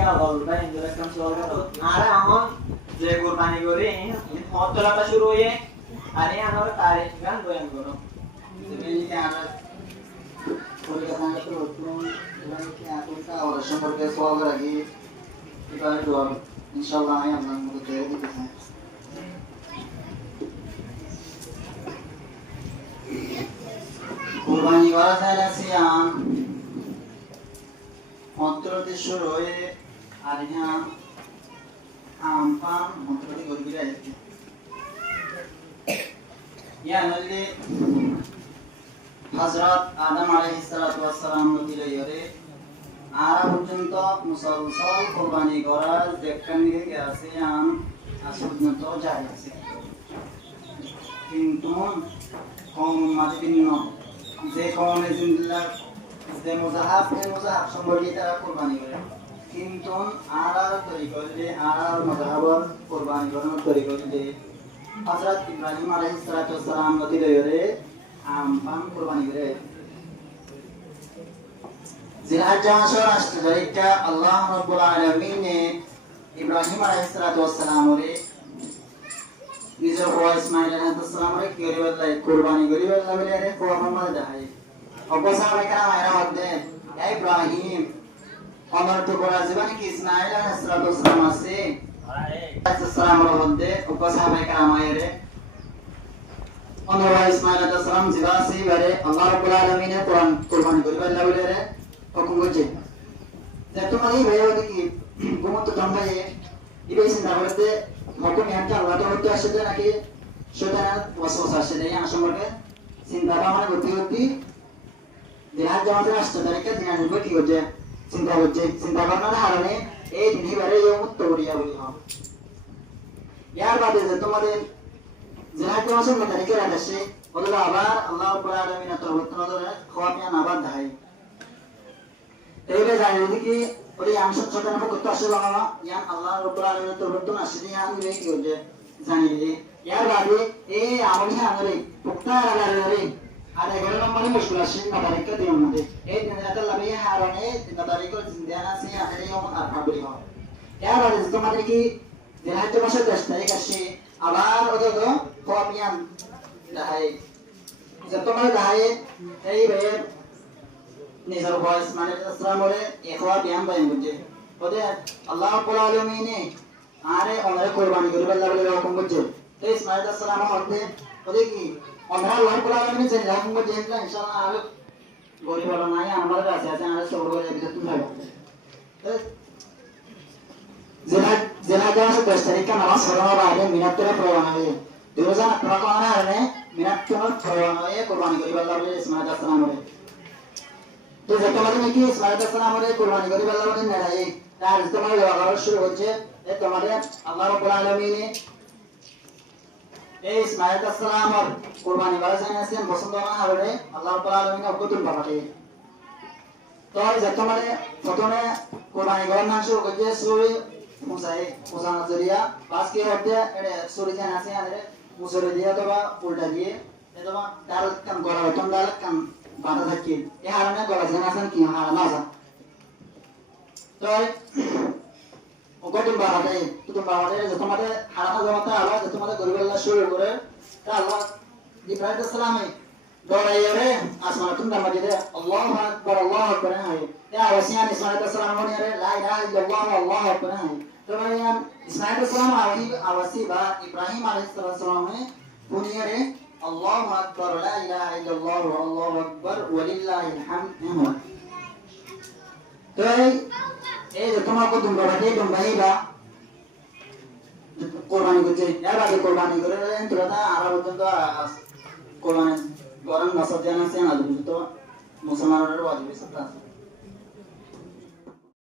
তারিখে অলবা ইন্দুর কাম সওয়াল করো আর এখন যে কুরবানি করে হত তোলাটা শুরু হয়ে আরে আনোর তারিখ গান বয়ান করো এই যে আমরা পরিকল্পনা তো কি আকুলটা আর সম্পর্কে সওয়াল রাখি এবারে দোয়া ইনশাআল্লাহ আমি আপনাদের মধ্যে দিতে চাই কুরবানি করা যায় সিয়াম মন্ত্রটি শুরু হয়ে আর হ্যাঁ আমপাম মন্ত্রটি গরিবি রাখি ইয়া নলি হযরত আদম আলাইহিস সালাতু ওয়াস সালাম নতিরে ইরে আর পর্যন্ত মুসলসল কুরবানি করার যেখান থেকে আছে আম আজ পর্যন্ত যায় আছে কিন্তু কম মাঝে ভিন্ন যে কমে জিন্দিল্লাহ যে মুজাহাব সম্পর্কে তারা কুরবানি করে কিন্তু আর তৈরি করলে আর মুজাহাবর কুরবানি করানোর তৈরি করলে হযরত ইব্রাহিম আলাইহিস সালাতু ওয়াস সালাম নতিরে ইরে আম পাম কুরবানি করে জিলহজ্জা মাসের 8 তারিখটা আল্লাহ রাব্বুল আলামিন ইব্রাহিম আলাইহিস সালাতু ওয়াস সালামরে নিজের ওয়া ইসমাঈল আলাইহিস সালামরে কি করে বললে কুরবানি করি বললে বলে আরে কোরবান দেখাই অবসাবে কারা এর মধ্যে ইব্রাহিম আমার তো করা জীবনে কি ইসমাঈল আলাইহিস সালাতু ওয়াস সালাম আছে আলাইহিস সালামের মধ্যে অবসাবে কারা মায়েরে অনরা ইসমাঈল আলাইহিস সালাম জিবাসি বারে আল্লাহ রাব্বুল আলামিন কোরআন কুরবানি করি বললে বলে আরে hukum gojek. Jadi mana ini bayar lagi, gumut tu tambah ye. Ibu isi nak berarti hukum yang tak ada waktu asyik nak ye, sudah was asyik yang asal mereka. Sinta mana berarti dihat zaman tu asyik mereka dengan ibu ki gojek, sinta mana hari ni, ini baru yang mutawriya boleh ham. Yar badan itu mana dihat zaman tu mereka ada asyik, orang abar Allah Beralamin atau betul betul khawatnya nabat dah. Tapi jangan jadi oleh yang sesuatu apa kita asal yang Allah Rabbul Alamin itu betul asli yang ini kerja jangan jadi ya berarti awalnya angeri bukta angeri ada kalau nama ini muskil asli nggak tarik ke dia nanti tidak ada lebih harane tidak tarik ke zindiana sih akhirnya yang apa beri ho ya berarti itu materi ki jelas itu masuk tes tarik asli abar itu kopian dahai jatuh mana dahai ini bayar निज़र वाइस माने अस्सलाम वाले इखवा बयान बयान मुझे ओदे अल्लाह रब्बुल आलमीन ने आरे उमरे कुर्बानी करी बल्ला बल्ला हुकुम मुझे तो इस्माइल अस्सलाम होते ओदे की उमरे अल्लाह रब्बुल आलमीन से हुकुम मुझे इंशाल्लाह आगे गोरी वाला ना है हमारे पास ऐसे आरे सोर को लेके तुम भाई तो जिला जहाँ से 10 तारीख का नमाज पढ़ना बाद में मिनट तेरे पढ़वाना है दिवसा पढ़वाना है मिनट तेरे पढ़वाना है कुर्बानी करी बल्ला बल्ला इस्माइल अस्सलाम वाले तो जब तुम्हारे में कि इस्माइल अस्सलाम वाले कुर्बानी करी बल्ला वाले नहीं यार तुम्हारे लगाव शुरू हो जाए ये तुम्हारे अल्लाह रब्बुल आलमीन ने ये इस्माइल अस्सलाम और कुर्बानी वाले जाने से पसंद होना है वाले अल्लाह रब्बुल आलमीन ने आपको तुम पकड़े तो जब तुम्हारे फोटो में कुर्बानी करना शुरू हो जाए सूर्य मुसा नजरिया पास के होते हैं सूर्य जाने से आधे मुसरे दिया तो बा उल्टा दिए ये तो बा डाल कम गोरा तुम डाल कम बाधा धक्की ये हारने को लग जाना सन कि हारना सा तो उनको तुम बाधा है तो तुम बाधा है जब तुम्हारे हारना जमाता है जब तुम्हारे गुरुवेला शुरू करे तो अल्लाह इब्राहिम अस्सलाम है दोड़ा ये रे आसमान तुम दम दे अल्लाह अकबर है या वसियान इस्माइल अस्सलाम ने रे ला इलाहा इल्लल्लाह अल्लाह अकबर है तो ये इस्माइल अस्सलाम आवसी बा इब्राहिम अलैहिस्सलाम ने पुनिया रे Allahu Akbar la ilaha illallah Allahu Akbar walillahil hamd तो ये जो तुम्हारे तुम बड़े तुम भाई बा कुर्बानी करते यार बाकी कुर्बानी करे रहे हैं तुरंत आराम होते तो कुर्बानी गौरव नसब जाना से ना तो मुसलमानों ने वाजिब सकता है